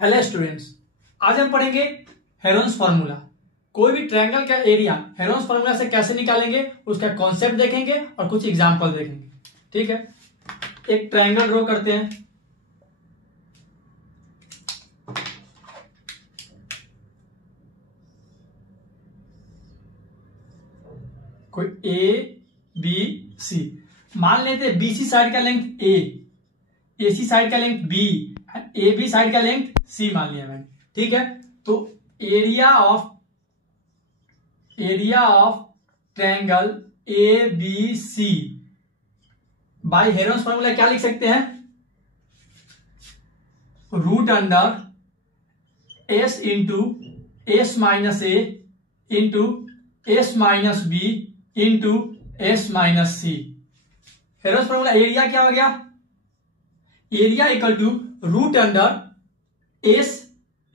Hello students, आज हम पढ़ेंगे हेरोन्स फार्मूला। कोई भी ट्रायंगल का एरिया हेरोन्स फार्मूला से कैसे निकालेंगे उसका कॉन्सेप्ट देखेंगे और कुछ एग्जांपल देखेंगे। ठीक है, एक ट्रायंगल ड्रॉ करते हैं। कोई ए बी सी मान लेते हैं। बीसी साइड का लेंथ ए, एसी साइड का length B, A B side का लेंथ सी मान लिया मैंने। ठीक है, तो area of triangle A B C by Heron's formula क्या लिख सकते हैं? Root under S into S minus A into S minus B into S minus C. Heron's formula area क्या हो गया? Area equal to root under S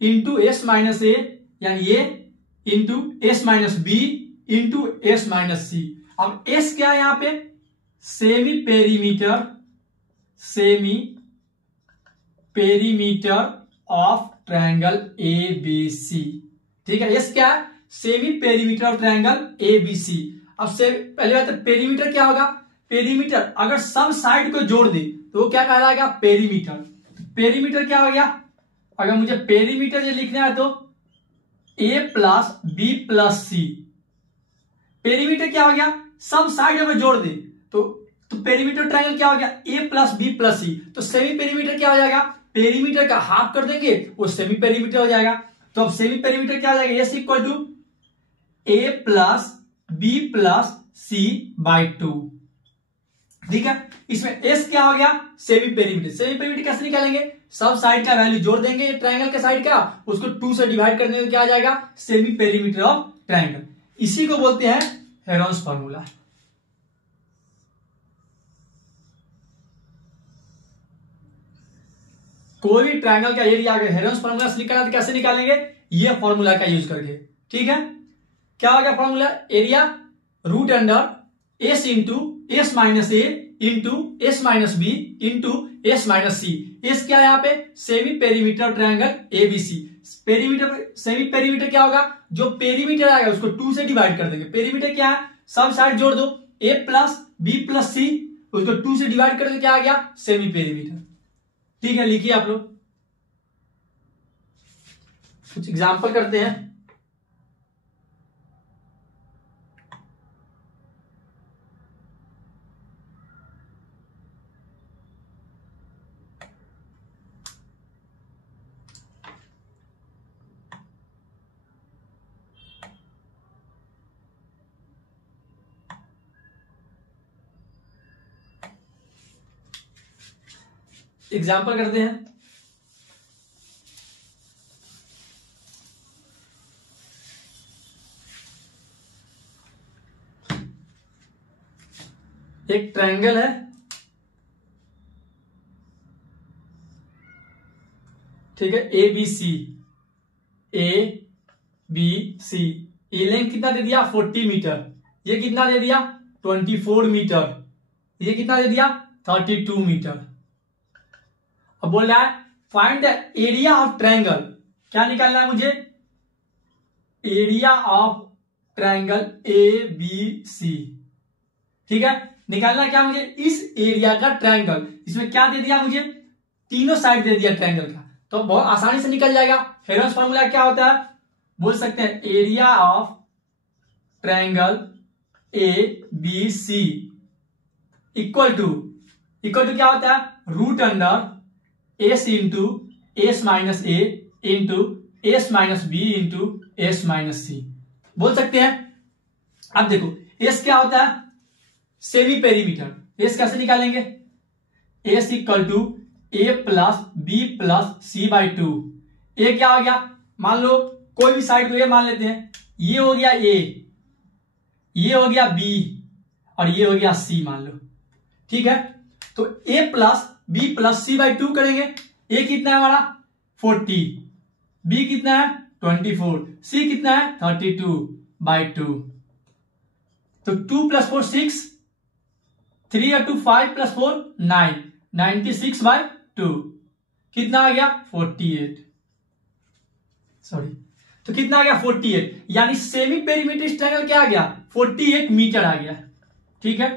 into S minus ए यानी A into S minus B into S minus C. अब S क्या है यहां पे? Semi perimeter of triangle A B C. ठीक है, एस क्या है? Semi perimeter of triangle A B C. अब से पहले बात है, पेरीमीटर क्या होगा? पेरीमीटर अगर सब साइड को जोड़ दे तो वो क्या कहलाएगा? पेरीमीटर। पेरीमीटर क्या हो गया? अगर मुझे पेरीमीटर ये लिखना है तो A plus B plus C. Perimeter क्या हो गया? सब साइड अगर जोड़ दे तो पेरीमीटर ट्रायंगल क्या हो गया? ए प्लस बी प्लस सी। तो सेमी पेरीमीटर क्या हो जाएगा? पेरीमीटर का हाफ कर देंगे वो सेमी पेरीमीटर हो जाएगा। तो अब सेमी पेरीमीटर क्या हो जाएगा? S equal to A plus B plus C by 2। ठीक है, इसमें एस क्या हो गया? Semi perimeter. सेमी पेरीमीटर कैसे निकालेंगे? सब साइड का वैल्यू जोड़ देंगे ट्रायंगल के साइड का, उसको 2 से डिवाइड करने में क्या आ जाएगा? Semi perimeter of triangle. इसी को बोलते हैं हेरोन्स फार्मूला। कोई भी ट्रायंगल का एरिया अगर हेरोन्स फार्मूला से निकालना तो कैसे निकालेंगे? ये फार्मूला का यूज करके। ठीक है, क्या हो गया formula? Area root under S into S minus A into S minus B into S minus C. S क्या है यहाँ पे? Semi perimeter triangle ABC. Perimeter semi perimeter क्या होगा? जो पेरीमीटर आएगा उसको 2 से डिवाइड कर देंगे। पेरीमीटर क्या है? सब साइड जोड़ दो, ए प्लस बी प्लस सी, उसको 2 से डिवाइड कर दो, क्या आ गया? Semi perimeter. ठीक है, लिखिए आप लोग। कुछ एग्जाम्पल करते हैं। एग्जाम्पल करते हैं। एक ट्रायंगल है, ठीक है, ए बी सी। ये लेंथ कितना दे दिया? 40 मीटर। ये कितना दे दिया? 24 मीटर। ये कितना दे दिया? 32 मीटर। अब बोल रहा है find the area of triangle. क्या निकालना है मुझे? Area of triangle A B C. ठीक है, निकालना क्या मुझे? इस एरिया का ट्रायंगल। इसमें क्या दे दिया मुझे? तीनों साइड दे दिया ट्रायंगल का, तो बहुत आसानी से निकल जाएगा। हेरोन्स फार्मूला क्या होता है? बोल सकते हैं area of triangle A B C equal to क्या होता है? Root under S into S minus A into S minus B into S minus C. बोल सकते हैं। अब देखो एस क्या होता है? Semi perimeter. एस कैसे निकालेंगे? S equal to A plus B plus C by 2। A क्या हो गया? मान लो कोई भी साइड को ए मान लेते हैं। ये हो गया ए, ये हो गया बी और ये हो गया सी मान लो। ठीक है, तो A plus B plus C by 2 करेंगे। ए कितना है हमारा? 40, बी कितना है? 24, सी कितना है? 32 बाई 2। तो 2 प्लस 4 6, 3 और 2 5 प्लस 4 9, 96 बाई 2 कितना आ गया? 48। सॉरी, तो कितना आ गया 48, यानी सेमी पेरीमीटर ट्रायंगल क्या आ गया 48 मीटर आ गया। ठीक है,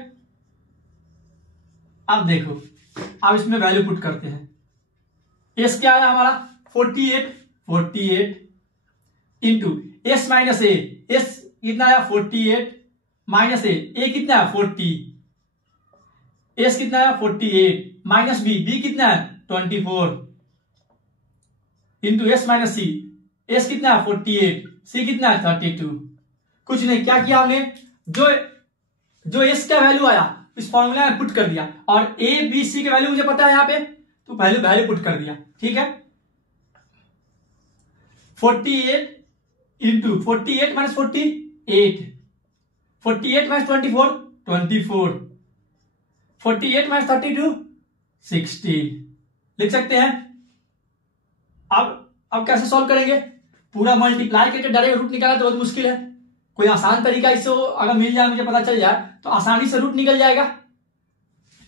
अब देखो, अब इसमें वैल्यू पुट करते हैं। एस क्या आया हमारा 48 इंटू एस माइनस एस कितना आया 48 माइनस ए कितना है 40, एस कितना है 48 माइनस बी कितना है 24 into S minus C, S कितना है 48, सी कितना है 32। कुछ नहीं, क्या किया हमने, जो एस का वैल्यू आया इस फॉर्मूला में पुट कर दिया, और ए बी सी के वैल्यू मुझे पता है यहाँ पे, तो वैल्यू पुट कर दिया। ठीक है, 48 इंटू 48 माइनस 48, 48 माइनस 24 24, 48 माइनस 32 16 लिख सकते हैं। अब कैसे सॉल्व करेंगे, पूरा मल्टीप्लाई करके डायरेक्ट रूट निकालना तो बहुत मुश्किल है। कोई आसान तरीका इससे अगर मिल जाए, मुझे पता चल जाए, तो आसानी से रूट निकल जाएगा।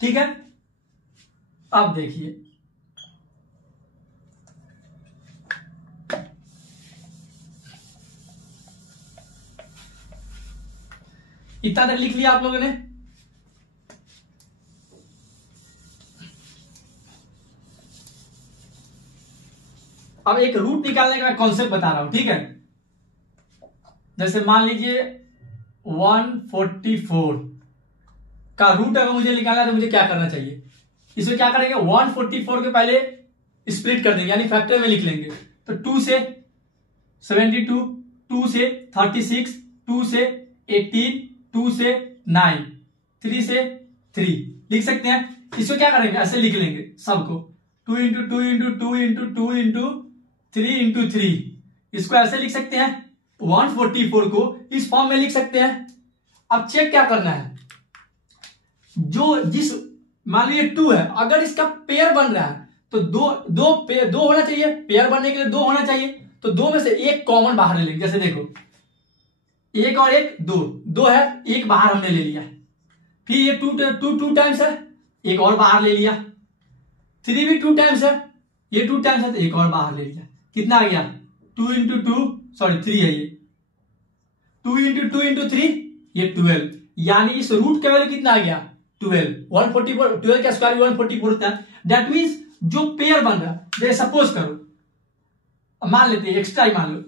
ठीक है, अब देखिए, इतना तक लिख लिया आप लोगों ने। अब एक रूट निकालने का कॉन्सेप्ट बता रहा हूं। ठीक है, जैसे मान लीजिए 144 का रूट अगर मुझे निकालना है तो मुझे क्या करना चाहिए, इसमें क्या करेंगे 144 के पहले स्प्लिट कर देंगे, यानी फैक्टर में लिख लेंगे। तो 2 से 72, 2 से 36, 2 से 18, 2 से 9, 3 से 3 लिख सकते हैं। इसको क्या करेंगे, ऐसे लिख लेंगे सबको, 2 into 2 into 2 into 2 into 3 into 3, इसको ऐसे लिख सकते हैं। 144 को इस फॉर्म में लिख सकते हैं। अब चेक क्या करना है, जिस मान लीजिए 2 है, अगर इसका पेयर बन रहा है तो दो होना चाहिए, पेयर बनने के लिए 2 होना चाहिए, तो 2 में से एक कॉमन बाहर ले लेंगे। जैसे देखो, एक और एक 2 है, एक बाहर हमने ले लिया। फिर ये 2 टाइम्स है, एक और बाहर ले लिया। 3 भी 2 टाइम्स है, ये 2 टाइम्स है, तो एक और बाहर ले लिया। कितना आ गया 2 इंटू 2, सॉरी 3 है ये, 2 इंटू 2 इंटू 3 ये 12, यानी इस रूट का वैल्यू कितना आ गया 12। 144, 12 का स्क्वायर 144 होता है। दैट मीन्स जो पेयर बन रहा है, जैसे सपोज करो, मान लेते हैं एक्स्ट्रा ही मान लो,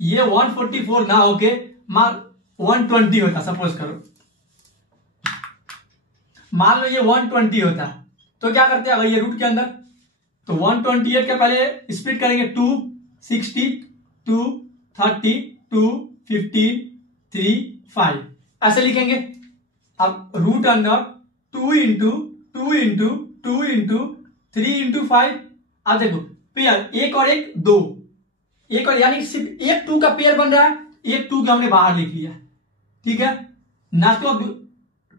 ये 144 ना होके मान 120 होता, सपोज करो, मान लो ये 120 होता, तो क्या करते हैं, अगर ये रूट के अंदर, तो 128 के पहले स्प्लिट करेंगे 2, 60, 2, 30, 2, 15, 3, 5 ऐसे लिखेंगे। अब रूट अंदर 2 इंटू 2 इंटू 2 इंटू 3 इंटू 5। अब देखो पेयर एक और एक 2, एक और, यानी सिर्फ एक 2 का पेयर बन रहा है, एक 2 का हमने बाहर लिख लिया। ठीक है ना, तो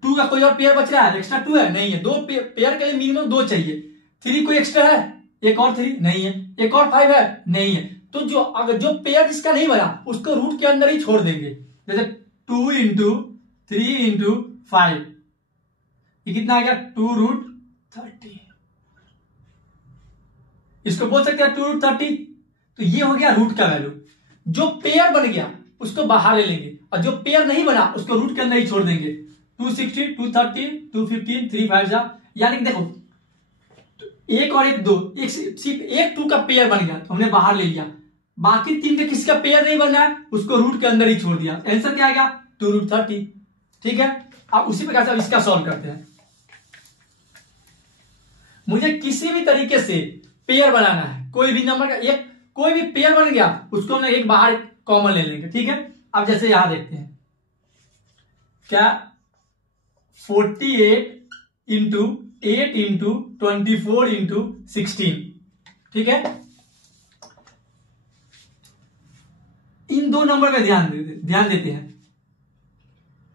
2 का कोई और पेयर बच रहा है, एक्स्ट्रा 2 है नहीं है, 2 पेयर के लिए मिनिमम 2 चाहिए। 3 कोई एक्स्ट्रा है, एक और 3 नहीं है, एक और 5 है नहीं है, तो जो पेयर जिसका नहीं बना उसको रूट के अंदर ही छोड़ देंगे। जैसे 2 इंटू 3 इंटू 5, ये कितना आ गया 2 रूट 30, इसको बोल सकते हैं 2 रूट 30। तो ये हो गया रूट का वैल्यू। जो पेयर बन गया उसको बाहर ले लेंगे, और जो पेयर नहीं बना उसको रूट के अंदर ही छोड़ देंगे। 260, 230, 215, 3 5 जा, यानी कि देखो एक और एक 2, सिर्फ एक 2 का पेयर बन गया तो हमने बाहर ले लिया, बाकी 3 के किसका पेयर नहीं बन रहा है उसको रूट के अंदर ही छोड़ दिया। आंसर क्या आ गया 2 रूट 30। ठीक है, अब उसी प्रकार से अब इसका सॉल्व करते हैं। मुझे किसी भी तरीके से पेयर बनाना है, कोई भी नंबर का एक, कोई भी पेयर बन गया उसको हमने एक बाहर कॉमन ले लेंगे। ठीक है, अब जैसे यहां देखते हैं, क्या 48 इंटू 8 इंटू 24 इंटू 16। ठीक है, इन दो नंबर पे ध्यान देते हैं।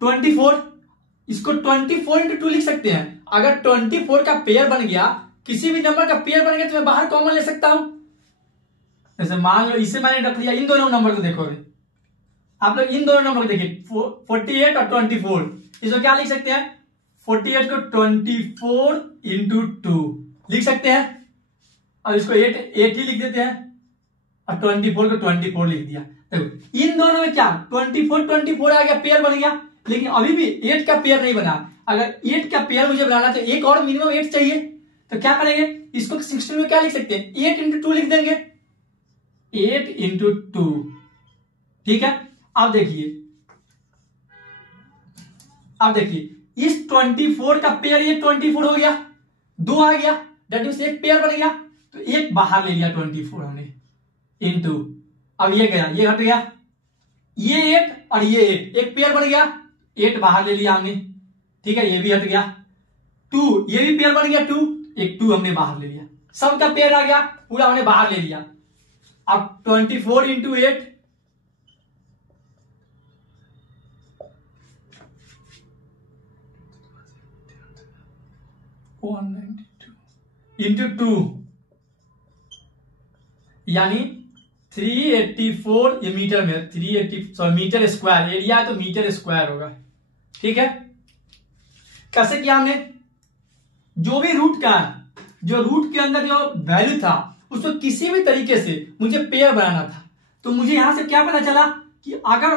24, इसको 24 इंटू 2 लिख सकते हैं। अगर 24 का पेयर बन गया, किसी भी नंबर का पेयर बन गया तो मैं बाहर कॉमन ले सकता हूं। जैसे मान लो इसे मैंने रख लिया, इन दोनों नंबर को देखो, अभी आप लोग इन दोनों नंबर को देखिए 48 और 24, इसको क्या लिख सकते हैं 48 को 24 इंटू 2 लिख सकते हैं, और इसको 8 ही लिख देते हैं। और 24 को 24 लिख दिया। देखो इन दोनों में क्या 24 आ गया, पेयर बन गया, लेकिन अभी भी 8 का पेयर नहीं बना। अगर 8 का पेयर मुझे बनाना तो एक और मिनिमम 8 चाहिए, तो क्या करेंगे, इसको 16 में क्या लिख सकते हैं, 8 इंटू 2 लिख देंगे, 8 इंटू 2। ठीक है, अब देखिए इस 24 का पेयर ये 24 हो गया, 2 आ गया, दैट मींस एक पेयर बन गया, तो एक बाहर ले लिया 24 हमने इंटू, अब ये गया, ये हट गया, ये 8 और ये 8, एक पेयर बन गया, 8 बाहर ले लिया हमने। ठीक है, ये भी हट गया, 2 ये भी पेयर बन गया, 2 एक 2 हमने बाहर ले लिया, सबका पेयर आ गया, पूरा हमने बाहर ले लिया। अब 24 इंटू 8 इंटू 2 यानी 384, ये मीटर में 380 मीटर स्क्वायर, एरिया है तो मीटर स्क्वायर होगा। ठीक है, कैसे किया हमने, जो भी रूट का है, जो रूट के अंदर जो वैल्यू था उसको किसी भी तरीके से मुझे पेयर बनाना था, तो मुझे यहां से क्या पता चला कि अगर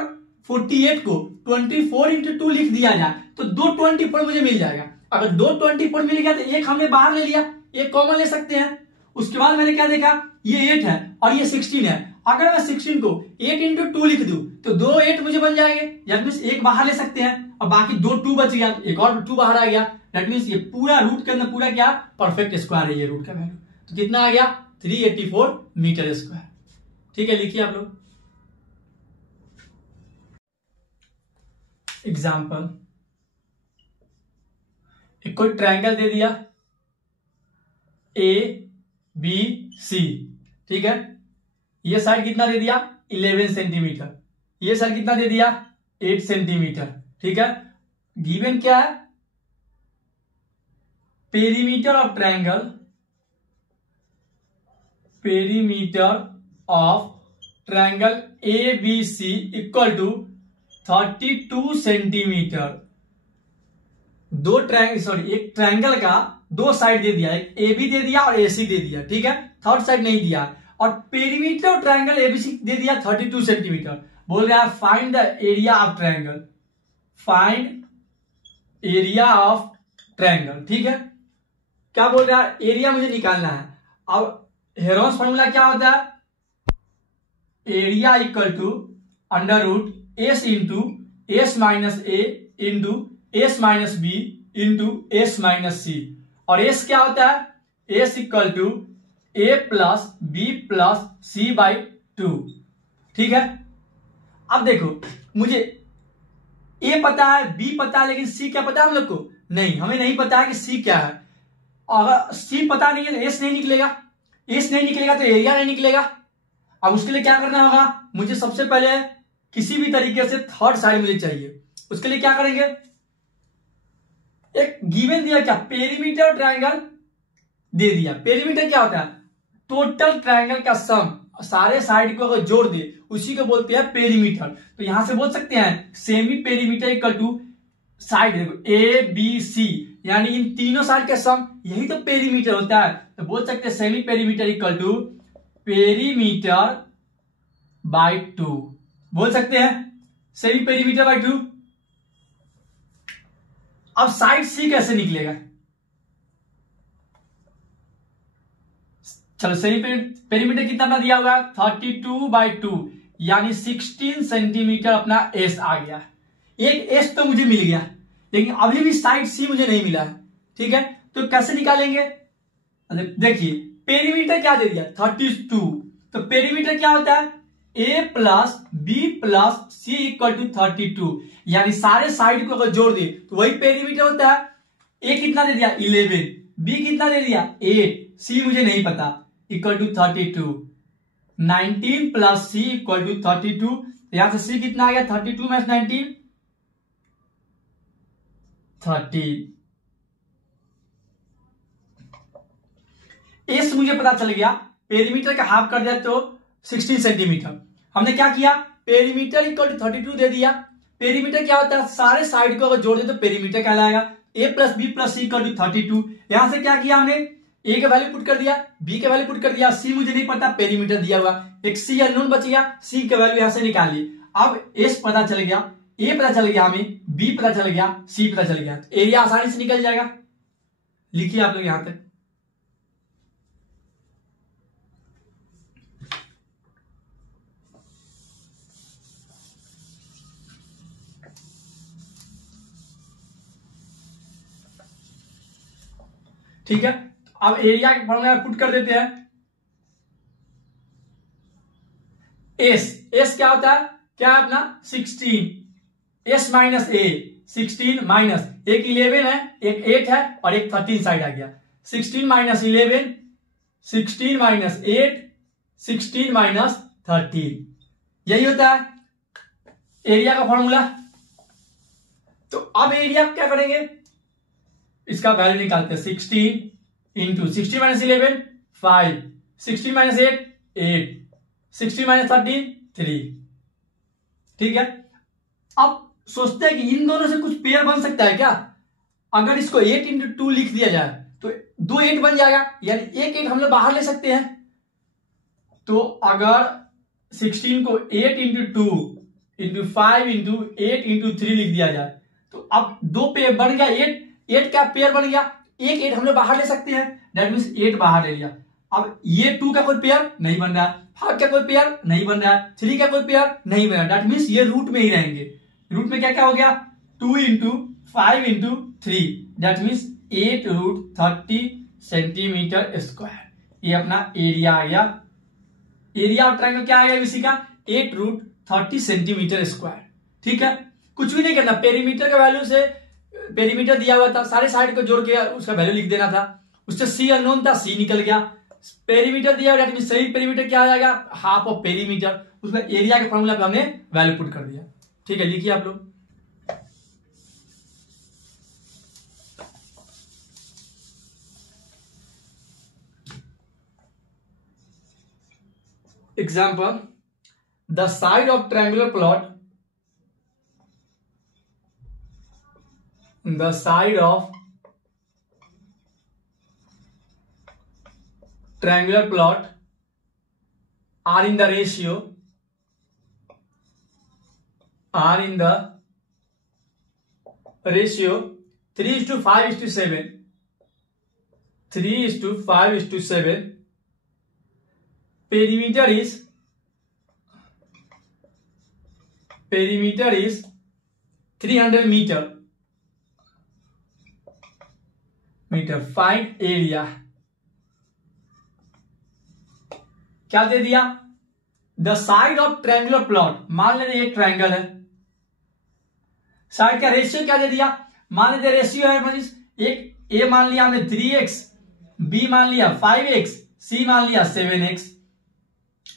48 को 24 इंटू 2 लिख दिया जाए तो 2 24 मुझे मिल जाएगा। अगर 2 24 मिल गया तो एक हमने बाहर ले लिया, एक कॉमन ले सकते हैं। उसके बाद मैंने क्या देखा, ये 8 है और ये 16 है, अगर मैं 16 को 8 इंटू 2 लिख दूं तो 2 8 मुझे बन जाएंगे, दैट मींस एक बाहर ले सकते हैं, और बाकी 2 2 बच गया, एक और 2 बाहर आ गया, दैट मींस ये पूरा रूट के अंदर पूरा क्या परफेक्ट स्क्वायर है ये रूट का वैल्यू। तो कितना आ गया 384 मीटर स्क्वायर। ठीक है, लिखिए आप लोग एग्जाम्पल, एक कोई ट्रायंगल दे दिया ABC, ठीक है, ये साइड कितना दे दिया 11 सेंटीमीटर, ये साइड कितना दे दिया 8 सेंटीमीटर। ठीक है, गिवन क्या है, perimeter of triangle, perimeter of triangle ABC equal to 32 centimetre. दो ट्रायंगल, सॉरी एक ट्रायंगल का दो साइड दे दिया, एक ए बी दे दिया और ए सी दे दिया। ठीक है, थर्ड साइड नहीं दिया, और पेरीमीटर ऑफ ट्रायंगल एबीसी दे दिया 32 सेंटीमीटर। बोल रहा है find the area of triangle, find area of triangle. ठीक है, क्या बोल रहा है, एरिया मुझे निकालना है। अब हेरोन्स फॉर्मूला क्या होता है, area equal to under root S into S minus A into S minus B into S minus C, और एस क्या होता है, S equal to A plus B plus C by 2। ठीक है, अब देखो मुझे ए पता है, बी पता है, लेकिन सी क्या पता है हम लोग को, नहीं, हमें नहीं पता है कि सी क्या है। अगर सी पता नहीं है तो एस नहीं निकलेगा, एस नहीं निकलेगा तो एरिया नहीं निकलेगा। अब उसके लिए क्या करना होगा, मुझे सबसे पहले किसी भी तरीके से थर्ड साइड मुझे चाहिए। उसके लिए क्या करेंगे, एक गिवन दिया क्या, पेरीमीटर ट्रायंगल दे दिया। पेरीमीटर क्या होता है, टोटल ट्रायंगल का सम, सारे साइड को अगर जोड़ दे उसी को बोलते हैं पेरीमीटर। तो यहां से बोल सकते हैं semi perimeter equal to side, देखो ए बी सी, यानी इन तीनों साइड का सम, यही तो पेरीमीटर होता है। तो बोल सकते हैं semi perimeter equal to perimeter by 2, बोल सकते हैं सेमी पेरीमीटर बाई 2। अब साइड सी कैसे निकलेगा, चलो सेमी पेरीमीटर कितना अपना दिया हुआ है 32/2, यानी 16 सेंटीमीटर अपना एस आ गया। एक एस तो मुझे मिल गया, लेकिन अभी भी साइड सी मुझे नहीं मिला है। ठीक है, तो कैसे निकालेंगे, देखिए पेरीमीटर क्या दे दिया 32, तो पेरीमीटर क्या होता है A plus B plus C equal to 32, यानी सारे साइड को अगर जोड़ दे तो वही पेरीमीटर होता है। ए कितना दे दिया 11, बी कितना दे दिया 8, सी मुझे नहीं पता, equal to 32, 19 plus C equal to 32। यहां से सी कितना आ गया 32 में 19 30। एस मुझे पता चल गया, पेरीमीटर का हाफ कर दिया तो 16 सेंटीमीटर। हमने क्या किया, पेरीमीटर इक्वल टू 32 दे दिया। पेरीमीटर क्या होता है, सारे साइड को अगर जोड़ दे तो पेरीमीटर कहलाएगा। A plus B plus C equal to 32। यहां से क्या किया हमने, ए का वैल्यू पुट कर दिया, बी का वैल्यू पुट कर दिया, सी मुझे नहीं पता, पेरीमीटर दिया हुआ, एक सी अननोन बच गया, सी का वैल्यू यहां से निकाल ली। अब एस पता चल गया, ए पता चल गया हमें, बी पता चल गया, सी पता चल गया, तो एरिया आसानी से निकल जाएगा। लिखिए आप लोग यहां तक। ठीक है, अब एरिया के फॉर्मूला पुट कर देते हैं। एस क्या होता है, क्या है अपना 16, एस माइनस ए 16 माइनस, एक 11 है, एक 8 है और एक 13 साइड आ गया, 16 माइनस 11, 16 माइनस 8, 16 माइनस 13, यही होता है एरिया का फॉर्मूला। तो अब एरिया क्या करेंगे, इसका वैल्यू निकालते हैं, 16 इंटू 16 माइनस 11 5, 16 माइनस 8 8, 16 माइनस 13 3। ठीक है, अब सोचते हैं कि इन दोनों से कुछ पेयर बन सकता है क्या। अगर इसको 8 इंटू 2 लिख दिया जाए तो 2 8 बन जाएगा, यानी एक 8 हम लोग बाहर ले सकते हैं। तो अगर 16 को 8 इंटू 2 इंटू 5 इंटू 8 इंटू 3 लिख दिया जाए तो अब 2 पेयर बन गया, 8 का पेयर बन गया, एक 8 हम लोग बाहर ले सकते हैं, दैट मीन्स 8 बाहर ले लिया। अब ये 2 का कोई पेयर नहीं बन रहा है, 5 का कोई पेयर नहीं बन रहा है, 3 का कोई पेयर नहीं बन रहा है, दैट मीन्स ये रूट में ही रहेंगे। रूट में क्या क्या हो गया, 2 into 5 into 3, that means 8 root 30 centimetre square. ये अपना एरिया आ गया। एरिया ऑफ ट्रायंगल क्या आ गया इसी का, 8 रूट 30 सेंटीमीटर स्क्वायर। ठीक है, कुछ भी नहीं करना, पेरीमीटर का वैल्यू से, पेरीमीटर दिया हुआ था, सारे साइड को जोड़ के उसका वैल्यू लिख देना था, उससे सी अननोन था, सी निकल गया। पेरीमीटर दिया हुआ है, सही पेरीमीटर क्या आ जाएगा, हाफ ऑफ पेरीमीटर, उसमें एरिया के फॉर्मूला पे हमने वैल्यू पुट कर दिया। ठीक है, लिखिए आप लोग। Example, the side of triangular plot, the side of triangular plot are in the ratio 3:5:7, 3:5:7. perimeter is 300 meter. Find area. क्या दे दिया, the side of triangular plot, मान लेते एक ट्रायंगल है, साइड का रेशियो क्या दे दिया, मान लेते रेशियो है, एक ए मान लिया हमने 3x, बी मान लिया 5x, सी मान लिया 7x।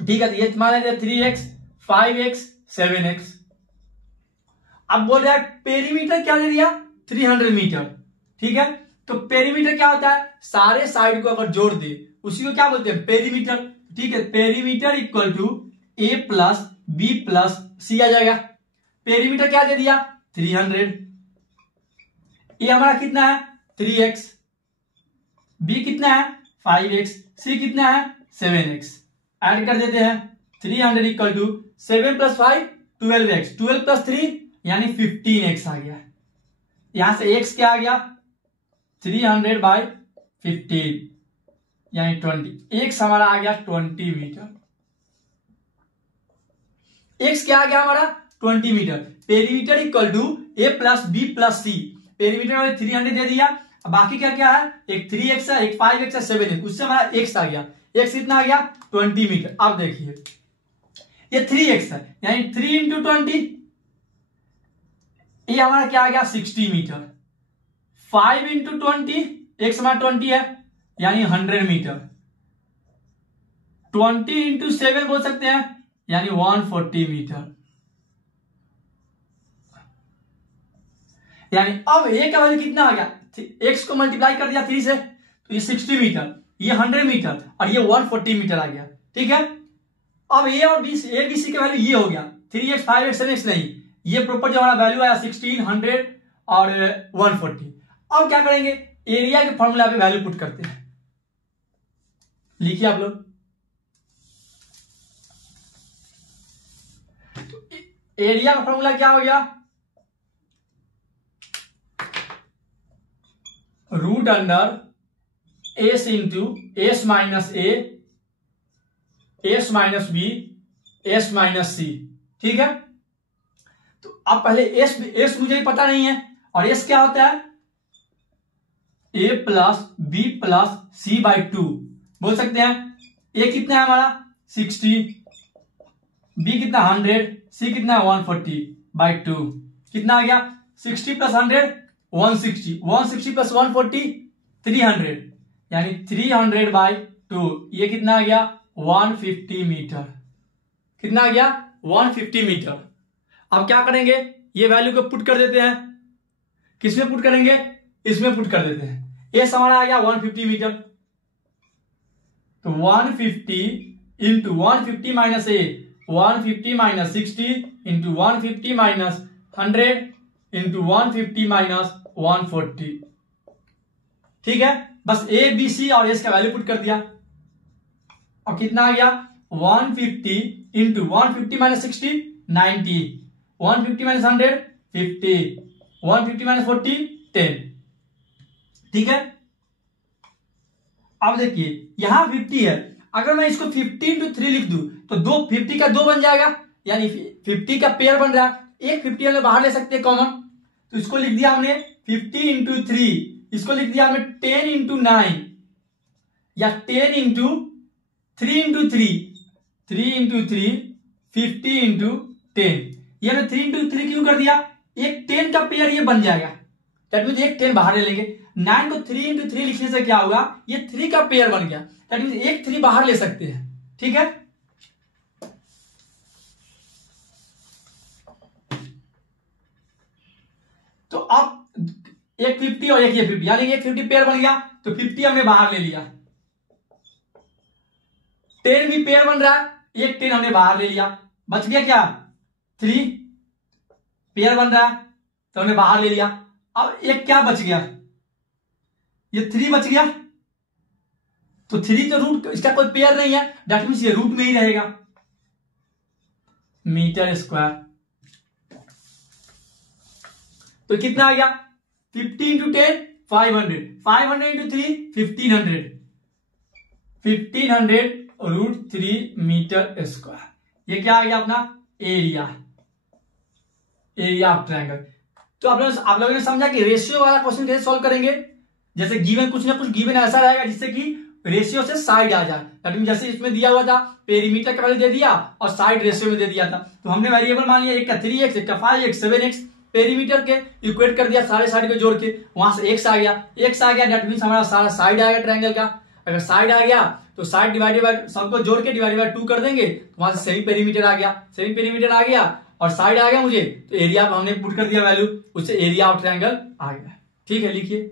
ठीक है, तो ये मान लेते 3x 5x 7x। अब बोल रहा है पेरीमीटर क्या दे दिया, 300 मीटर। ठीक है, तो पेरीमीटर क्या होता है, सारे साइड को अगर जोड़ दे उसी को क्या बोलते हैं, पेरीमीटर। ठीक है, perimeter equal to A plus B plus C आ जाएगा। पेरीमीटर क्या दे दिया, 300, ए हमारा कितना है 3x, बी कितना है 5x, सी कितना है 7x। ऐड कर देते हैं, 300 equal to 7 plus 5 12x, 12 plus 3 यानी 15x आ गया। यहां से x क्या आ गया, 300/15 यानी 20, x हमारा आ गया 20 मीटर। x क्या आ गया हमारा 20 metre. Perimeter equal to A plus B plus C, perimeter में 300 दे दिया, अब बाकी क्या क्या है, एक 3x है, एक 5x है, 7x, उससे हमारा x आ गया, x कितना आ गया 20 मीटर। अब देखिए ये 3x है यानी 3 इंटू 20, ये हमारा क्या आ गया 60 मीटर। 5 इंटू 20, x हमारा 20 है यानी 100 मीटर। 20 इंटू 7 बोल सकते हैं यानी 140 मीटर। यानी अब a का वैल्यू कितना आ गया, x को मल्टीप्लाई कर दिया 3 से तो ये 60 मीटर, ये 100 मीटर और ये 140 मीटर आ गया। ठीक है, अब a और b, a b c का वैल्यू ये हो गया, 3x 5x 7x नहीं, ये प्रॉपर जो हमारा वैल्यू आया 16 100 और 140। अब क्या करेंगे, एरिया के फॉर्मूला पे वैल्यू पुट करते हैं। लिखिए आप लोग। तो एरिया का फॉर्मूला क्या हो गया, root under S into S minus A S minus B S minus C. ठीक है, तो अब पहले एस मुझे पता नहीं है, और एस क्या होता है, A plus B plus C by 2 बोल सकते हैं। ए कितना है हमारा 60, बी कितना 100, सी कितना 140 बाई 2, कितना आ गया 60 प्लस 100 160, 160 प्लस 140 300, यानी 300 बाई 2, ये कितना आ गया 150 मीटर। कितना आ गया 150 मीटर। अब क्या करेंगे, ये वैल्यू को पुट कर देते हैं, किसमें पुट करेंगे, इसमें पुट कर देते हैं। ये हमारा आ गया 150 मीटर, तो 150 इंटू 150 माइनस ए 150 minus 60 into 150 minus 100 into 150 minus 140। ठीक है, बस ए बी सी और एस का वैल्यू पुट कर दिया। अब कितना आ गया 150 इंटू 150 माइनस 60 90, 150 माइनस 100 50, 150 माइनस 40 10। ठीक है, अब देखिए यहां 50 है, अगर मैं इसको 50 इंटू 3 लिख दूं तो 50 का 2 बन जाएगा, यानी 50 का पेयर बन रहा है। एक 50 हम बाहर ले सकते हैं कॉमन, तो इसको लिख दिया हमने 50 इंटू 3, इसको लिख दिया हमने 10 इंटू 9 या 10 इंटू 3 इंटू 3, 3 इंटू 3 50 इंटू 10। ये हमने 3 इंटू 3 क्यों कर दिया, एक 10 का पेयर ये बन जाएगा, दैट मीन्स एक 10 बाहर ले लेंगे। 9 को 3 इंटू 3 लिखने से क्या होगा, ये 3 का पेयर बन गया, दैट मीन्स एक 3 बाहर ले सकते हैं। ठीक है, तो अब एक 50 और एक ये 50, यानी एक 50 पेयर बन गया, तो 50 हमने बाहर ले लिया। 10 भी पेयर बन रहा है, एक 10 हमने बाहर ले लिया, बच गया क्या 3 पेयर बन रहा है, तो हमने बाहर ले लिया। अब एक क्या बच गया, ये 3 बच गया, तो 3 तो रूट, इसका कोई पेयर नहीं है, दैट मीन्स ये रूट में ही रहेगा, मीटर स्क्वायर। तो कितना आ गया 50 into 10 500, 500 into 3 1500, 1500 root 3 metre square. ये क्या आ गया अपना एरिया, एरिया ऑफ ट्रायंगल। तो आप लोगों ने समझा कि रेशियो वाला क्वेश्चन कैसे सॉल्व करेंगे। जैसे गिवन कुछ ना कुछ गिवन ऐसा रहेगा जिससे कि रेशियो से साइड आ जाए, जैसे इसमें दिया हुआ था पेरीमीटर का वैल्यू दे दिया और साइड रेशियो में दे दिया था, तो हमने वेरिएबल मान लिया, एक का 3x, एक का 5x, 7x, पेरीमीटर के इक्वेट कर दिया सारे साइड को जोड़ के, वहां से x आ गया, दैट मींस हमारा सारा साइड आएगा ट्रायंगल का। अगर साइड आ गया तो साइड डिवाइडेड बाय, सबको जोड़ के डिवाइडेड बाय 2 कर देंगे, तो वहां से सेमी पेरीमीटर आ गया, सेमी पेरीमीटर आ गया और साइड आ गया मुझे, तो एरिया हमने पुट कर दिया वैल्यू, उससे एरिया ऑफ ट्रायंगल आ गया। ठीक है, लिखिए।